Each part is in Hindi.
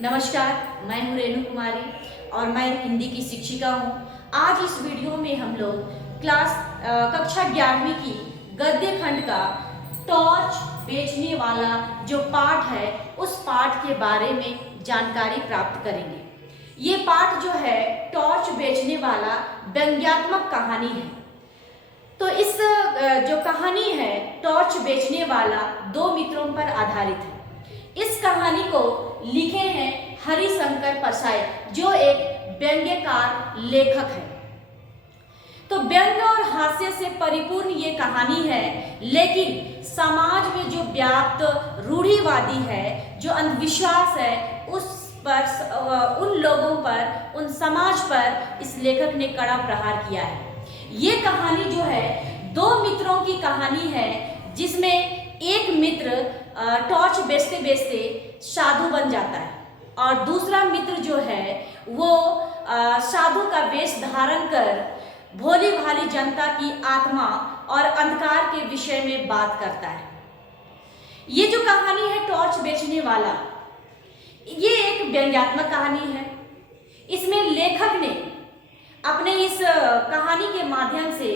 नमस्कार, मैं हूँ रेणु कुमारी और मैं हिंदी की शिक्षिका हूँ। आज इस वीडियो में हम लोग कक्षा 11वीं की गद्य खंड का टॉर्च बेचने वाला जो पाठ है उस पाठ के बारे में जानकारी प्राप्त करेंगे। ये पाठ जो है टॉर्च बेचने वाला व्यंग्यात्मक कहानी है। तो इस जो कहानी है टॉर्च बेचने वाला दो मित्रों पर आधारित है। इस कहानी को लिखे हैं हरिशंकर परसाई जो एक व्यंग्यकार लेखक है। तो व्यंग्य और हास्य से परिपूर्ण ये कहानी है, लेकिन समाज में जो व्याप्त रूढ़िवादी है, जो अंधविश्वास है, उस पर उन लोगों पर, उन समाज पर इस लेखक ने कड़ा प्रहार किया है। ये कहानी जो है दो मित्रों की कहानी है, जिसमें एक मित्र टॉर्च बेचते बेचते साधु बन जाता है और दूसरा मित्र जो है वो साधु का वेश धारण कर भोली भाली जनता की आत्मा और अंधकार के विषय में बात करता है। ये जो कहानी है टॉर्च बेचने वाला, ये एक व्यंग्यात्मक कहानी है। इसमें लेखक ने अपने इस कहानी के माध्यम से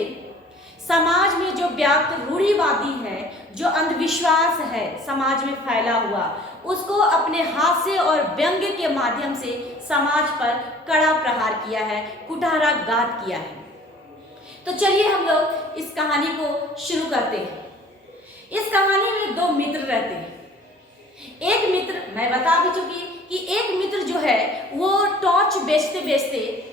समाज में जो व्याप्त रूढ़िवादी है, जो अंधविश्वास है समाज में फैला हुआ, उसको अपने हास्य और व्यंग्य के माध्यम से समाज पर कड़ा प्रहार किया है, कुठाराघात किया है। तो चलिए हम लोग इस कहानी को शुरू करते हैं। इस कहानी में दो मित्र रहते हैं। एक मित्र, मैं बता भी चुकी कि एक मित्र जो है वो टॉर्च बेचते बेचते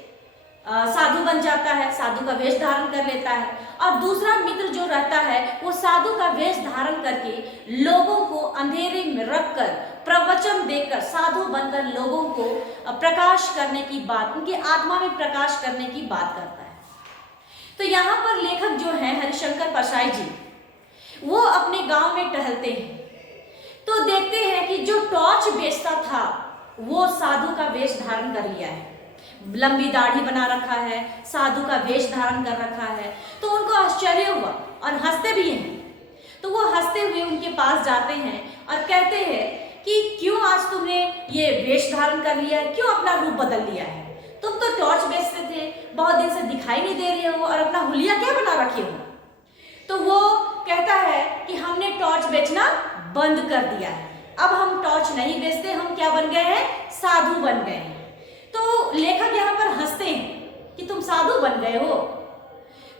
साधु बन जाता है, साधु का वेश धारण कर लेता है, और दूसरा मित्र जो रहता है वो साधु का वेश धारण करके लोगों को अंधेरे में रखकर प्रवचन देकर साधु बनकर लोगों को प्रकाश करने की बात, उनकी आत्मा में प्रकाश करने की बात करता है। तो यहाँ पर लेखक जो है हरिशंकर परसाई जी, वो अपने गांव में टहलते हैं तो देखते हैं कि जो टॉर्च बेचता था वो साधु का वेश धारण कर लिया है, लंबी दाढ़ी बना रखा है, साधु का वेश धारण कर रखा है। तो उनको आश्चर्य हुआ और हंसते भी हैं। तो वो हंसते हुए उनके पास जाते हैं और कहते हैं कि क्यों आज तुमने ये वेश धारण कर लिया है, क्यों अपना रूप बदल लिया है? तुम तो टॉर्च बेचते थे, बहुत दिन से दिखाई नहीं दे रहे हो और अपना हुलिया क्या बना रखे हो? तो वो कहता है कि हमने टॉर्च बेचना बंद कर दिया है, अब हम टॉर्च नहीं बेचते, हम क्या बन गए हैं? साधु बन गए हैं। तो लेखक यहाँ पर हंसते हैं कि तुम साधु बन गए हो।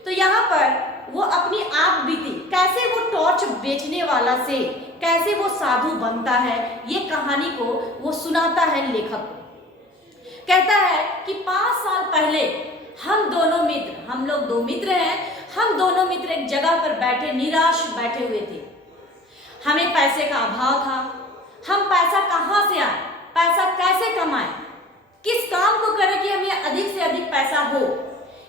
तो यहाँ पर वो अपनी आप बीती, कैसे वो टॉर्च बेचने वाला से कैसे वो साधु बनता है, ये कहानी को वो सुनाता है लेखक को। कहता है कि 5 साल पहले हम दोनों मित्र, हम लोग दो मित्र हैं, हम दोनों मित्र एक जगह पर बैठे निराश बैठे हुए थे। हमें पैसे का अभाव था। हम पैसा कहाँ से आए, पैसा कैसे कमाएं, किस काम को करें कि हमें अधिक से अधिक पैसा हो,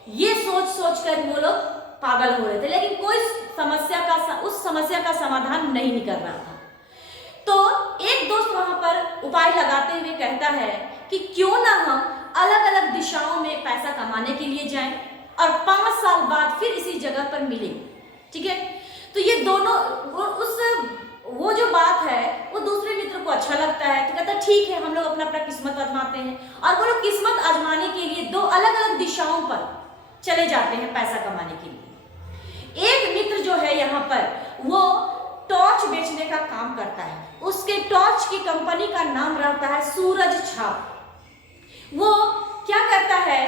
ये सोच सोच कर वो लोग पागल हो रहे थे, लेकिन कोई उस समस्या का समाधान नहीं निकल रहा था। तो एक दोस्त वहां पर उपाय लगाते हुए कहता है कि क्यों ना हम अलग अलग दिशाओं में पैसा कमाने के लिए जाएं और 5 साल बाद फिर इसी जगह पर मिलें। ठीक है, तो ये दोनों वो जो बात है वो दूसरे मित्र को अच्छा लगता है, तो कहता है ठीक है, हम लोग अपना अपना किस्मत आजमाते हैं। और वो लोग किस्मत आजमाने के लिए दो अलग अलग दिशाओं पर चले जाते हैं पैसा कमाने के लिए। एक मित्र जो है यहाँ पर वो टॉर्च बेचने का काम करता है। उसके टॉर्च की कंपनी का नाम रहता है सूरज छाप। वो क्या करता है,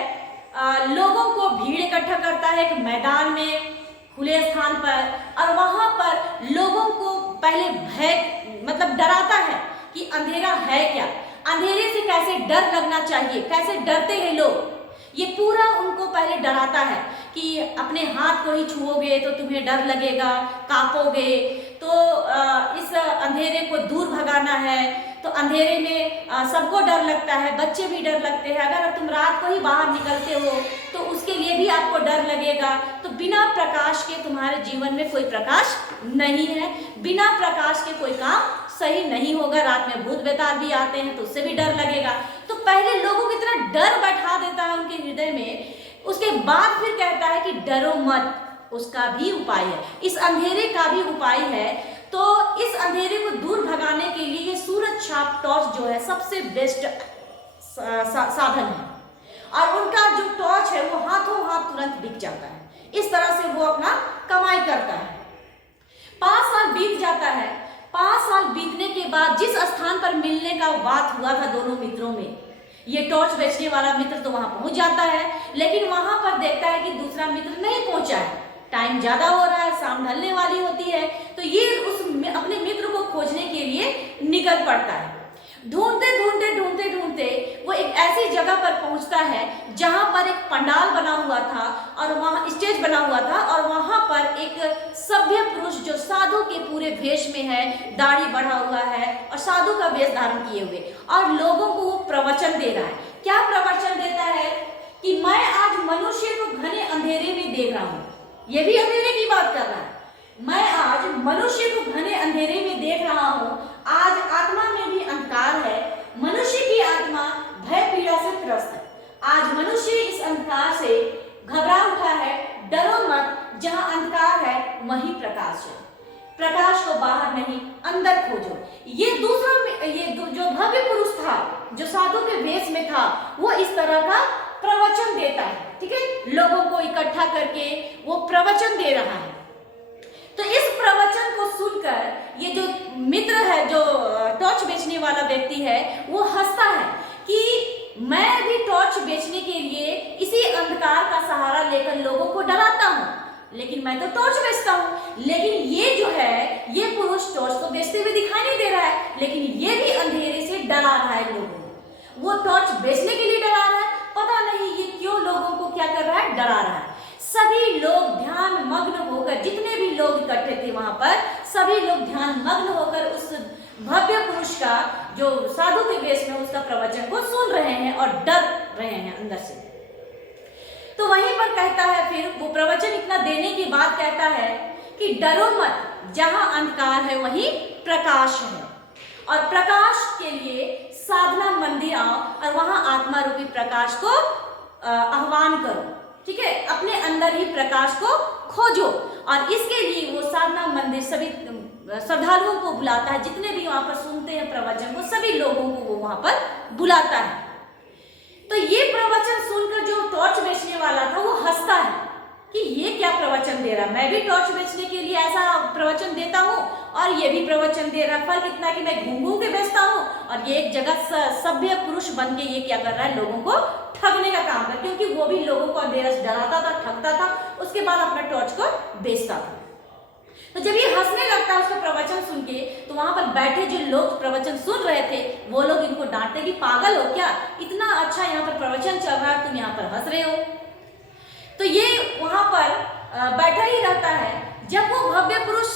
लोगों को भीड़ इकट्ठा करता है एक मैदान में, खुले स्थान पर, और वहां पर लोगों को पहले भय मतलब डराता है कि अंधेरा है क्या, अंधेरे से कैसे डर लगना चाहिए, कैसे डरते हैं लोग, ये पूरा उनको पहले डराता है कि अपने हाथ को ही छुओगे तो तुम्हें डर लगेगा, कांपोगे, तो इस अंधेरे को दूर भगाना है। तो अंधेरे में सबको डर लगता है, बच्चे भी डर लगते हैं। अगर तुम रात को ही बाहर निकलते हो तो उसके लिए भी आपको डर लगेगा। तो बिना प्रकाश के तुम्हारे जीवन में कोई प्रकाश नहीं है, बिना प्रकाश के कोई काम सही नहीं होगा। रात में भूत बेताल भी आते हैं तो उससे भी डर लगेगा। तो पहले लोगों की तरह डर बैठा देता है उनके हृदय में, उसके बाद फिर कहता है कि डरो मत, उसका भी उपाय है, इस अंधेरे का भी उपाय है। तो इस अंधेरे को दूर भगाने के लिए ये सूरज छाप टॉर्च जो है सबसे बेस्ट साधन है। और उनका जो टॉर्च है वो हाथों हाथ तुरंत बिक जाता है। इस तरह से वो अपना कमाई करता है। 5 साल बीत जाता है। 5 साल बीतने के बाद जिस स्थान पर मिलने का बात हुआ था दोनों मित्रों में, ये टॉर्च बेचने वाला मित्र तो वहां पहुंच जाता है, लेकिन वहां पर देखता है कि दूसरा मित्र नहीं पहुंचा है। टाइम ज्यादा हो रहा है, शाम ढलने वाली होती है, तो ये उस अपने मित्र को खोजने के लिए निकल पड़ता है। ढूंढते ढूंढते ढूंढते ढूंढते वो एक ऐसी जगह पर पहुंचता है जहां पर एक पंडाल बना हुआ था और वहां स्टेज बना हुआ था, और वहां पर एक सभ्य पुरुष जो साधु के पूरे वेश में है, दाढ़ी बढ़ा हुआ है और साधु का वेश धारण किए हुए, और लोगों को वो प्रवचन दे रहा है। क्या प्रवचन देता है कि मैं आज मनुष्य को घने अंधेरे में देख रहा हूँ। ये भी अंधेरे की बात कर रहा है। मैं आज मनुष्य को घने अंधेरे में देख रहा हूँ। आज आत्मा में भी अंधकार है। मनुष्य की आत्मा भय पीड़ा से त्रस्त है। आज मनुष्य इस अंधकार से घबरा उठा है। डरो मत, जहाँ अंधकार है वहीं प्रकाश है। प्रकाश को बाहर नहीं अंदर खोजो। ये दूसरा जो भव्य पुरुष था, जो साधु के वेश में था, वो इस तरह का प्रवचन देता है। ठीक है, लोगों को इकट्ठा करके वो प्रवचन दे रहा है। तो इस प्रवचन को सुनकर ये जो मित्र है, जो टॉर्च बेचने वाला व्यक्ति है, वो हंसता है कि मैं भी टॉर्च बेचने के लिए इसी अंधकार का सहारा लेकर लोगों को डराता हूँ, लेकिन मैं तो टॉर्च बेचता हूँ। लेकिन ये जो है, ये पुरुष टॉर्च को बेचते हुए दिखाई नहीं दे रहा है, लेकिन ये भी अंधेरे से डरा रहा है लोगों को। वो टॉर्च बेचने के लिए डरा रहा है, पता नहीं ये क्यों लोगों को क्या कर रहा है, डरा रहा है। सभी लोग ध्यान मग्न होकर, जितने भी लोग इकट्ठे थे वहां पर, सभी लोग ध्यान मग्न होकर उस भव्य पुरुष का, जो साधु के वेश में, उसका प्रवचन को सुन रहे हैं और डर रहे हैं अंदर से। तो वहीं पर कहता है, फिर वो प्रवचन इतना देने के बाद कहता है कि डरो मत, जहां अंधकार है वहीं प्रकाश है, और प्रकाश के लिए साधना मंदिर आओ और वहां आत्मा रूपी प्रकाश को आह्वान करो। ठीक है, अपने अंदर ही प्रकाश को खोजो। और इसके लिए वो साधना मंदिर सभी श्रद्धालुओं को बुलाता है, जितने भी वहां पर सुनते हैं प्रवचन, वो सभी लोगों को वो वहां पर बुलाता है। तो ये प्रवचन सुनकर जो टॉर्च बेचने वाला था वो हंसता है कि ये क्या प्रवचन दे रहा है, मैं भी टॉर्च बेचने के लिए ऐसा प्रवचन देता हूँ और ये भी प्रवचन दे रहा है। फर्क इतना कि मैं घूम घूम के बेचता हूँ और ये एक जगह सभ्य पुरुष बन के ये क्या कर रहा है, लोगों को ठगने का काम कर, क्योंकि वो भी लोगों को अंधेरा से डराता था, ठगता था, उसके बाद अपना टॉर्च को बेचता था। तो जब ये हंसने लगता है उसका प्रवचन सुन के, तो वहां पर बैठे जो लोग प्रवचन सुन रहे थे वो लोग इनको डांटते कि पागल हो क्या, इतना अच्छा यहाँ पर प्रवचन चल रहा है, तुम यहाँ पर हंस रहे हो। तो ये वहां पर बैठा ही रहता है। जब वो भव्य पुरुष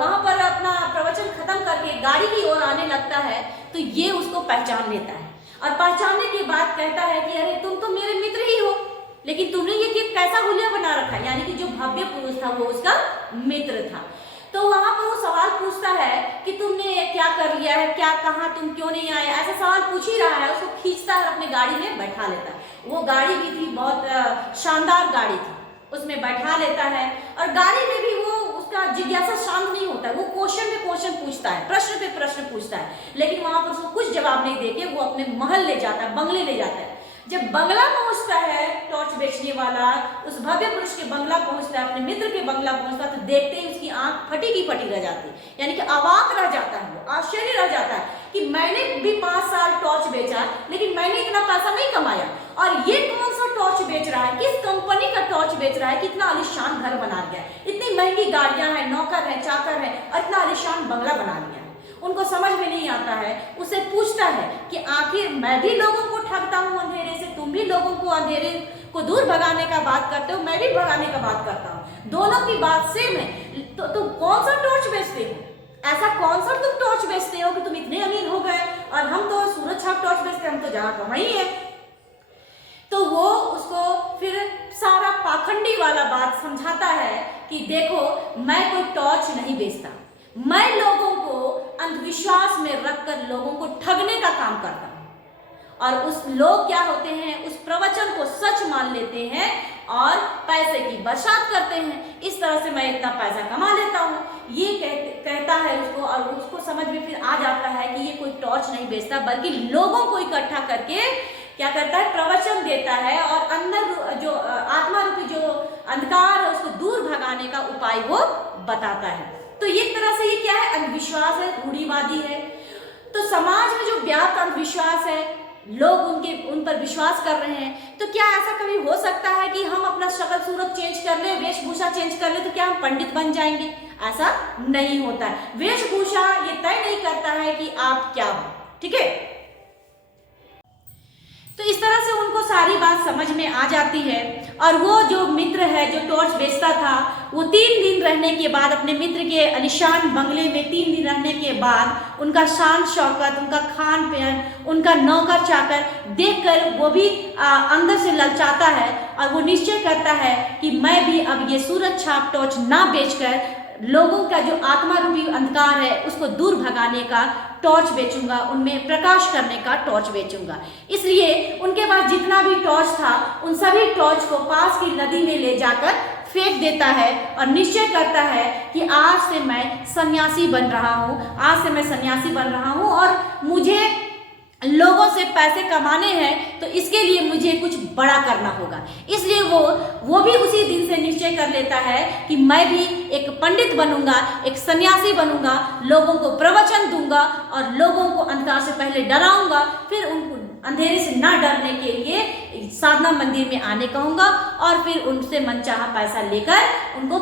वहां पर अपना प्रवचन खत्म करके गाड़ी की ओर आने लगता है, तो ये उसको पहचान लेता है, और पहचानने के बाद कहता है कि अरे तुम तो मेरे मित्र ही हो, लेकिन तुमने ये कैसा हुलिया बना रखा है। यानी कि जो भव्य पुरुष था वो उसका मित्र था। तो वहां पर वो सवाल पूछता है कि तुमने क्या कर लिया है, क्या कहा, तुम क्यों नहीं आए, ऐसा सवाल पूछ ही रहा है। उसको खींचता है, अपने गाड़ी में बैठा लेता है। वो गाड़ी भी थी, बहुत शानदार गाड़ी थी, उसमें बैठा लेता है। और गाड़ी में भी वो उसका जिज्ञासा शांत नहीं होता है, वो क्वेश्चन पे क्वेश्चन पूछता है, प्रश्न पे प्रश्न पूछता है, लेकिन वहां पर उसको कुछ जवाब नहीं देके वो अपने महल ले जाता है, बंगले ले जाता है। जब बंगला पहुंचता है टॉर्च बेचने वाला, उस भव्य पुरुष के बंगला पहुंचता है, अपने मित्र के बंगला पहुंचता है, तो देखते ही उसकी आंख फटी की फटी रह जाती है, यानी कि अवाक रह जाता है, वो आश्चर्य रह जाता है कि मैंने भी 5 साल टॉर्च बेचा, लेकिन मैंने इतना पैसा नहीं कमाया, और ये कौन सा टॉर्च बेच रहा है, किस कंपनी का टॉर्च बेच रहा है, कितना आलीशान घर बना दिया है, इतनी महंगी गाड़ियां हैं, नौकर हैं, चाकर हैं, और इतना आलीशान बंगला बना दिया है। उनको समझ में नहीं आता है। उसे पूछता है कि आखिर मैं भी लोगों को ठगता हूँ अंधेरे से, तुम भी लोगों को अंधेरे को दूर भगाने का बात करते हो, मैं भी भगाने का बात करता हूँ, दोनों की बात सेम है। तो तुम कौन सा टॉर्च बेचते हो, ऐसा कौन सा तुम टॉर्च बेचते हो कि तुम इतने अमीर हो गए, और हम तो सूरज छाप टॉर्च बेचते हैं, हम तो जहाँ कमाई है। तो वो उसको फिर सारा पाखंडी वाला बात समझाता है कि देखो, मैं कोई टॉर्च नहीं बेचता, मैं लोगों को अंधविश्वास में रखकर लोगों को ठगने का काम करता हूं, और उस लोग क्या होते हैं, उस प्रवचन को सच मान लेते हैं और पैसे की बरसात करते हैं। इस तरह से मैं इतना पैसा कमा लेता हूँ, ये कहता है उसको, और उसको समझ में फिर आ जाता है कि ये कोई टॉर्च नहीं बेचता बल्कि लोगों को इकट्ठा करके क्या करता है, प्रवचन देता है और अंदर जो आत्मा रूपी जो अंधकार है उसको दूर भगाने का उपाय वो बताता है। तो ये तरह से ये क्या है, अंधविश्वास है, रूढ़िवादी है। तो समाज में जो व्याप्त अंधविश्वास है, लोग उन पर विश्वास कर रहे हैं, तो क्या ऐसा कभी हो सकता है कि हम अपना शक्ल सूरत चेंज कर ले, वेशभूषा चेंज कर ले तो क्या हम पंडित बन जाएंगे? ऐसा नहीं होता है। वेशभूषा ये तय नहीं करता है कि आप क्या हो, ठीक है। तो इस तरह से उनको सारी बात समझ में आ जाती है और वो जो मित्र है जो टॉर्च बेचता था, वो 3 दिन रहने के बाद अपने मित्र के आलीशान बंगले में 3 दिन रहने के बाद उनका शान शौकत, उनका खान पीन, उनका नौकर चाकर देखकर वो भी अंदर से ललचाता है और वो निश्चय करता है कि मैं भी अब ये सूरज छाप टॉर्च ना बेचकर लोगों का जो आत्मा रूपी अंधकार है उसको दूर भगाने का टॉर्च बेचूंगा, उनमें प्रकाश करने का टॉर्च बेचूंगा। इसलिए उनके पास जितना भी टॉर्च था उन सभी टॉर्च को पास की नदी में ले जाकर फेंक देता है और निश्चय करता है कि आज से मैं सन्यासी बन रहा हूँ, आज से मैं सन्यासी बन रहा हूँ और मुझे लोगों से पैसे कमाने हैं, तो इसके लिए मुझे कुछ बड़ा करना होगा। इसलिए वो भी उसी दिन से निश्चय कर लेता है कि मैं भी एक पंडित बनूंगा, एक सन्यासी बनूंगा, लोगों को प्रवचन दूंगा और लोगों को अंधकार से पहले डराऊंगा, फिर उनको अंधेरे से ना डरने के लिए साधना मंदिर में आने कहूंगा और फिर उनसे मनचाहा पैसा लेकर उनको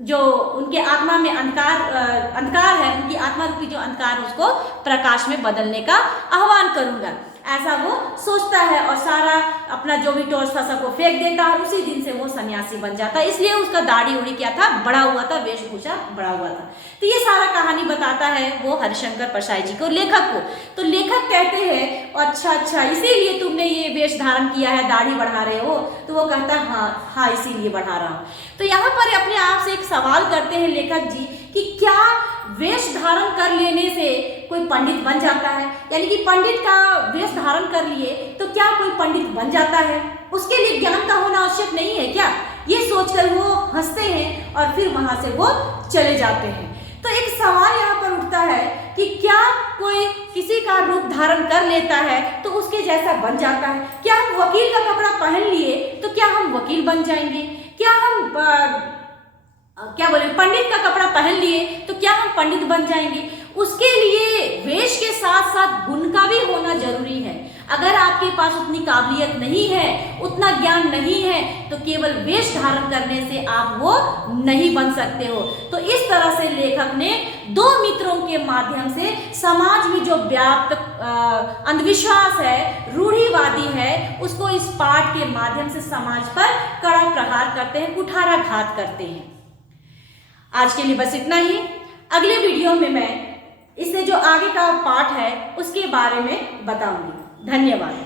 जो उनके आत्मा में अंधकार है, उनकी आत्मा रूपी जो अंधकार है उसको प्रकाश में बदलने का आह्वान करूंगा। ऐसा वो सोचता है और सारा अपना जो भी टॉर्च था सबको फेंक देता है और उसी दिन से वो सन्यासी बन जाता है। इसलिए उसका दाढ़ी उड़ी क्या था, बड़ा हुआ था, वेशभूषा बड़ा हुआ था। तो ये सारा कहानी बताता है वो हरिशंकर परसाई जी को, लेखक को। तो लेखक कहते हैं अच्छा इसीलिए तुमने ये वेश धारण किया है, दाढ़ी बढ़ा रहे हो? तो वो कहता है हाँ इसीलिए बढ़ा रहा हूँ। तो यहाँ पर अपने आप से एक सवाल करते हैं लेखक जी कि क्या वेश धारण कर लेने से कोई पंडित बन जाता है? यानी कि पंडित का वेश धारण कर लिए तो क्या कोई पंडित बन जाता है? उसके लिए ज्ञान का होना आवश्यक नहीं है क्या? ये सोचकर वो हंसते हैं और फिर वहां से वो चले जाते हैं। तो एक सवाल यहाँ पर उठता है कि क्या कोई किसी का रूप धारण कर लेता है तो उसके जैसा बन जाता है? क्या हम वकील का कपड़ा पहन लिए तो क्या हम वकील बन जाएंगे? क्या हम पंडित का कपड़ा पहन लिए तो क्या हम पंडित बन जाएंगे? उसके लिए वेश के साथ साथ गुण का भी होना जरूरी है। अगर आपके पास उतनी काबिलियत नहीं है, उतना ज्ञान नहीं है, तो केवल वेश धारण करने से आप वो नहीं बन सकते हो। तो इस तरह से लेखक ने 2 मित्रों के माध्यम से समाज में जो व्याप्त अंधविश्वास है, रूढ़िवादी है, उसको इस पाठ के माध्यम से समाज पर कड़ा प्रहार करते हैं, कुठाराघात करते हैं। आज के लिए बस इतना ही। अगले वीडियो में मैं इससे जो आगे का पाठ है उसके बारे में बताऊंगी। धन्यवाद।